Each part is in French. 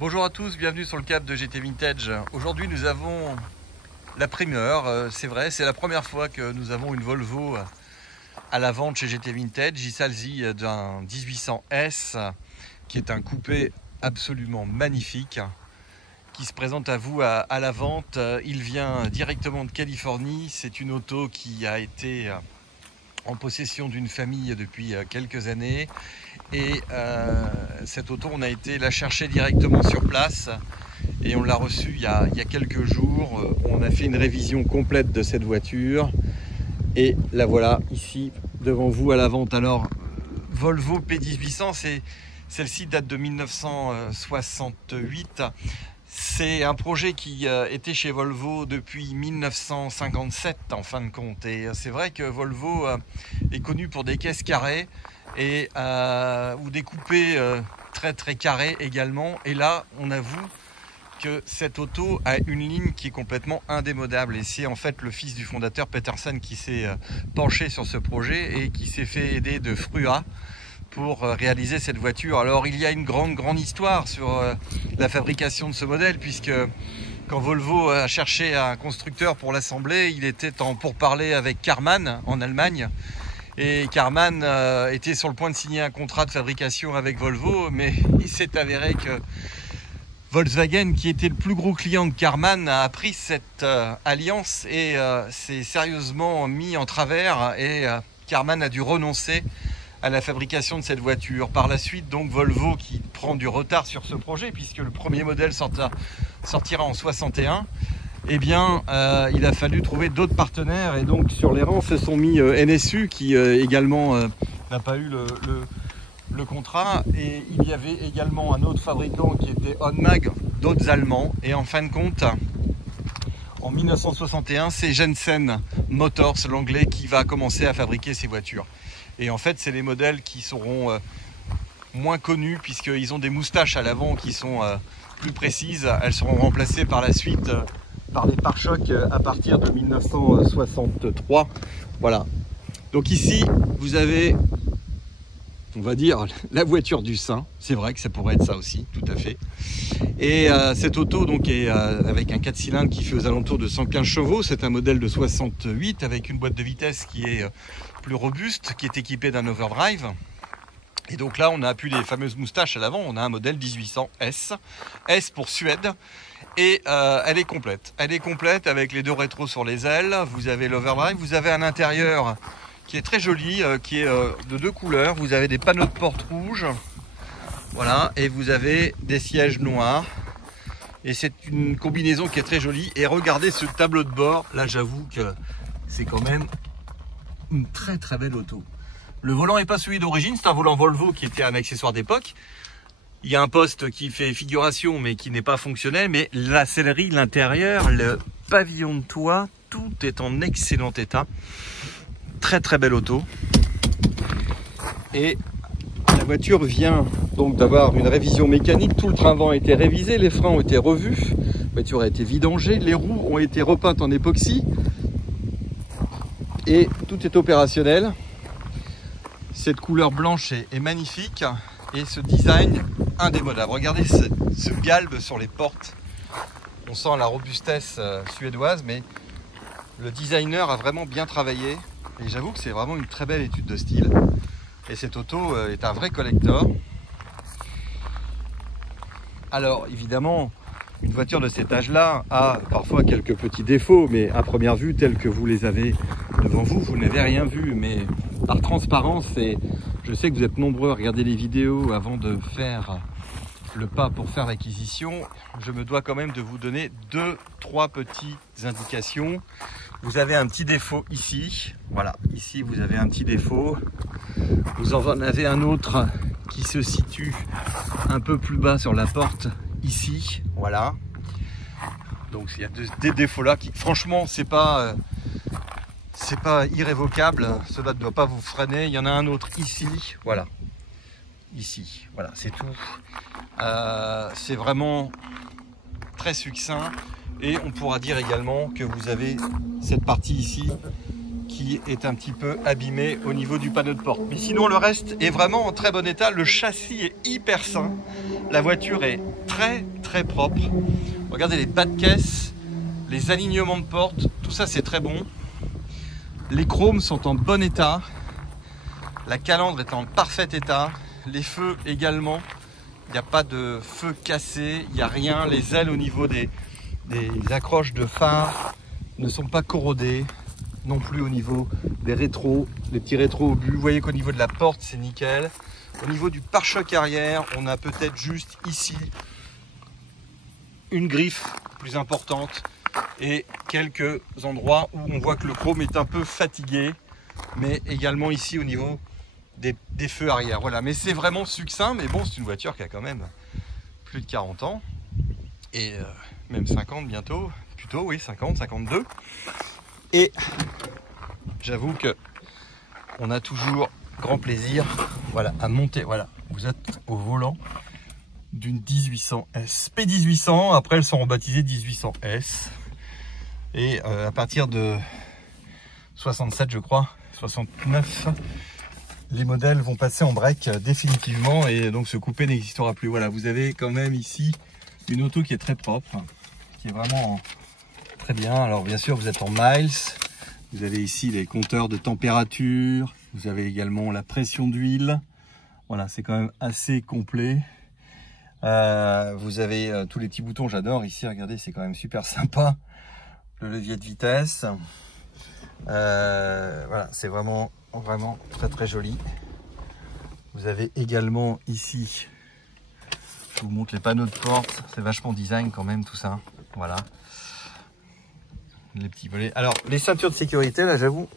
Bonjour à tous, bienvenue sur le cap de GT Vintage. Aujourd'hui nous avons la primeur, c'est vrai, c'est la première fois que nous avons une Volvo à la vente chez GT Vintage. Il s'agit d'un 1800S qui est un coupé absolument magnifique qui se présente à vous à la vente. Il vient directement de Californie, c'est une auto qui a été en possession d'une famille depuis quelques années. Et cette auto, on a été la chercher directement sur place et on l'a reçue il y a quelques jours. On a fait une révision complète de cette voiture et la voilà ici devant vous à la vente. Alors Volvo P1800, celle-ci date de 1968. C'est un projet qui était chez Volvo depuis 1957 en fin de compte. Et c'est vrai que Volvo est connu pour des caisses carrées et ou des coupés très carrés également. Et là, on avoue que cette auto a une ligne qui est complètement indémodable. Et c'est en fait le fils du fondateur Peterson qui s'est penché sur ce projet et qui s'est fait aider de Frua pour réaliser cette voiture. Alors il y a une grande histoire sur la fabrication de ce modèle, puisque quand Volvo a cherché un constructeur pour l'assembler, il était en pourparlers avec Karmann en Allemagne. Et Karmann était sur le point de signer un contrat de fabrication avec Volvo, mais il s'est avéré que Volkswagen, qui était le plus gros client de Karmann, a appris cette alliance et s'est sérieusement mis en travers, et Karmann a dû renoncer à la fabrication de cette voiture. Par la suite, donc, Volvo, qui prend du retard sur ce projet, puisque le premier modèle sortira en 61, eh bien, il a fallu trouver d'autres partenaires, et donc sur les rangs se sont mis NSU, qui également n'a pas eu le contrat, et il y avait également un autre fabricant qui était Onmag, d'autres Allemands, et en fin de compte, en 1961, c'est Jensen Motors, l'anglais, qui va commencer à fabriquer ces voitures. Et en fait, c'est les modèles qui seront moins connus, puisqu'ils ont des moustaches à l'avant qui sont plus précises. Elles seront remplacées par la suite par les pare-chocs à partir de 1963. Voilà. Donc ici, vous avez, on va dire, la voiture du saint. C'est vrai que ça pourrait être ça aussi, tout à fait. Et cette auto donc est avec un 4 cylindres qui fait aux alentours de 115 chevaux. C'est un modèle de 68 avec une boîte de vitesse qui est plus robuste, qui est équipée d'un overdrive. Et donc là, on n'a plus les fameuses moustaches à l'avant. On a un modèle 1800S, S pour Suède. Et elle est complète. Elle est complète avec les deux rétros sur les ailes. Vous avez l'overdrive. Vous avez un intérieur qui est très joli, qui est de deux couleurs. Vous avez des panneaux de porte rouges. Voilà, et vous avez des sièges noirs. Et c'est une combinaison qui est très jolie. Et regardez ce tableau de bord. Là, j'avoue que c'est quand même une très belle auto. Le volant n'est pas celui d'origine. C'est un volant Volvo qui était un accessoire d'époque. Il y a un poste qui fait figuration, mais qui n'est pas fonctionnel. Mais la sellerie, l'intérieur, le pavillon de toit, tout est en excellent état. Très belle auto. Et la voiture vient donc d'avoir une révision mécanique. Tout le train vent a été révisé, les freins ont été revus, la voiture a été vidangée, les roues ont été repeintes en époxy et tout est opérationnel. Cette couleur blanche est magnifique et ce design indémodable. Regardez ce galbe sur les portes. On sent la robustesse suédoise, mais le designer a vraiment bien travaillé et j'avoue que c'est vraiment une très belle étude de style. Et cette auto est un vrai collector. Alors évidemment, une voiture de cet âge-là a parfois quelques petits défauts, mais à première vue, tels que vous les avez devant vous, vous n'avez rien vu. Mais par transparence, et je sais que vous êtes nombreux à regarder les vidéos avant de faire le pas pour faire l'acquisition, je me dois quand même de vous donner 2-3 petites indications. Vous avez un petit défaut ici, voilà, ici vous avez un petit défaut. Vous en avez un autre qui se situe un peu plus bas sur la porte, ici, voilà. Donc il y a des défauts là qui, franchement, c'est pas irrévocable. Cela ne doit pas vous freiner. Il y en a un autre ici, voilà, ici, voilà, c'est tout. C'est vraiment très succinct. Et on pourra dire également que vous avez cette partie ici qui est un petit peu abîmé au niveau du panneau de porte. Mais sinon, le reste est vraiment en très bon état. Le châssis est hyper sain. La voiture est très très propre. Regardez les bas de caisse, les alignements de porte, tout ça c'est très bon. Les chromes sont en bon état. La calandre est en parfait état. Les feux également. Il n'y a pas de feu cassé, il n'y a rien. Les ailes au niveau des accroches de phare ne sont pas corrodées. Non plus au niveau des rétros, les petits rétros au but. Vous voyez qu'au niveau de la porte, c'est nickel. Au niveau du pare-choc arrière, on a peut-être juste ici une griffe plus importante et quelques endroits où on voit que le chrome est un peu fatigué, mais également ici au niveau des feux arrière. Voilà, mais c'est vraiment succinct, mais bon, c'est une voiture qui a quand même plus de 40 ans et même 50 bientôt, plutôt, oui, 50, 52. Et j'avoue que on a toujours grand plaisir, voilà, à monter. Voilà, vous êtes au volant d'une 1800S, P1800. Après, elles seront baptisées 1800S. Et à partir de 67, je crois, 69, les modèles vont passer en break définitivement et donc ce coupé n'existera plus. Voilà, vous avez quand même ici une auto qui est très propre, qui est vraiment très bien. Alors bien sûr, vous êtes en miles. Vous avez ici les compteurs de température. Vous avez également la pression d'huile. Voilà, c'est quand même assez complet. Vous avez tous les petits boutons, j'adore. Ici, regardez, c'est quand même super sympa. Le levier de vitesse. Voilà, c'est vraiment très très joli. Vous avez également ici, je vous montre les panneaux de porte. C'est vachement design quand même tout ça. Voilà. Les petits volets. Alors, les ceintures de sécurité, là, j'avoue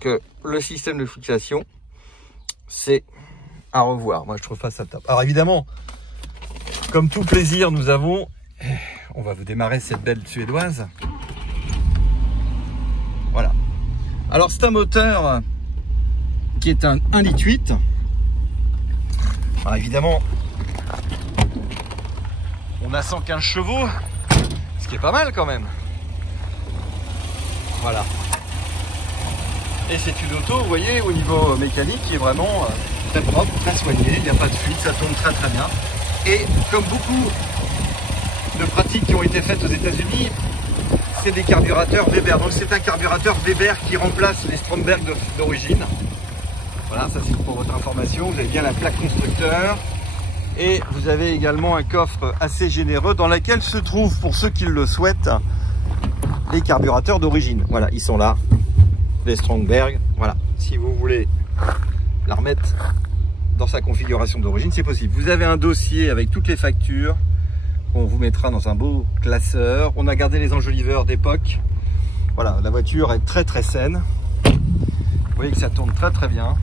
que le système de fixation, c'est à revoir. Moi, je trouve pas ça top. Alors, évidemment, comme tout plaisir, nous avons... On va vous démarrer cette belle suédoise. Voilà. Alors, c'est un moteur qui est un 1,8 litre. Alors, évidemment, on a 115 chevaux, ce qui est pas mal quand même. Voilà. Et c'est une auto, vous voyez, au niveau mécanique, qui est vraiment très propre, très soignée. Il n'y a pas de fuite, ça tourne très très bien. Et comme beaucoup de pratiques qui ont été faites aux États-Unis, c'est des carburateurs Weber. Donc c'est un carburateur Weber qui remplace les Stromberg d'origine. Voilà, ça c'est pour votre information. Vous avez bien la plaque constructeur. Et vous avez également un coffre assez généreux dans lequel se trouvent, pour ceux qui le souhaitent, les carburateurs d'origine. Voilà, ils sont là, les Stromberg. Voilà, si vous voulez la remettre dans sa configuration d'origine, c'est possible. Vous avez un dossier avec toutes les factures qu'on vous mettra dans un beau classeur. On a gardé les enjoliveurs d'époque. Voilà, la voiture est très très saine. Vous voyez que ça tourne très très bien.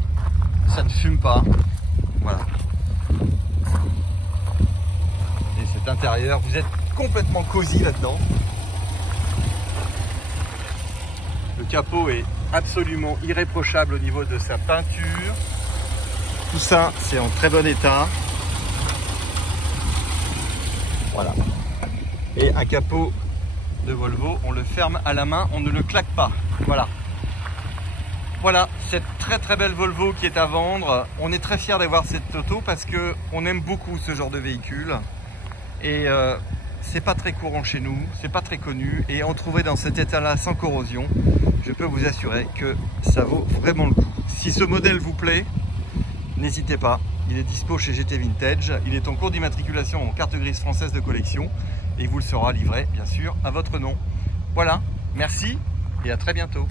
Ça ne fume pas. Voilà. Et cet intérieur, vous êtes complètement cosy là-dedans. Le capot est absolument irréprochable au niveau de sa peinture. Tout ça, c'est en très bon état. Voilà. Et un capot de Volvo, on le ferme à la main, on ne le claque pas. Voilà. Voilà, cette très très belle Volvo qui est à vendre. On est très fiers d'avoir cette auto parce que on aime beaucoup ce genre de véhicule. Et c'est pas très courant chez nous, c'est pas très connu. Et en trouver dans cet état-là sans corrosion, je peux vous assurer que ça vaut vraiment le coup. Si ce modèle vous plaît, n'hésitez pas. Il est dispo chez GT Vintage. Il est en cours d'immatriculation en carte grise française de collection. Et il vous le sera livré, bien sûr, à votre nom. Voilà, merci et à très bientôt.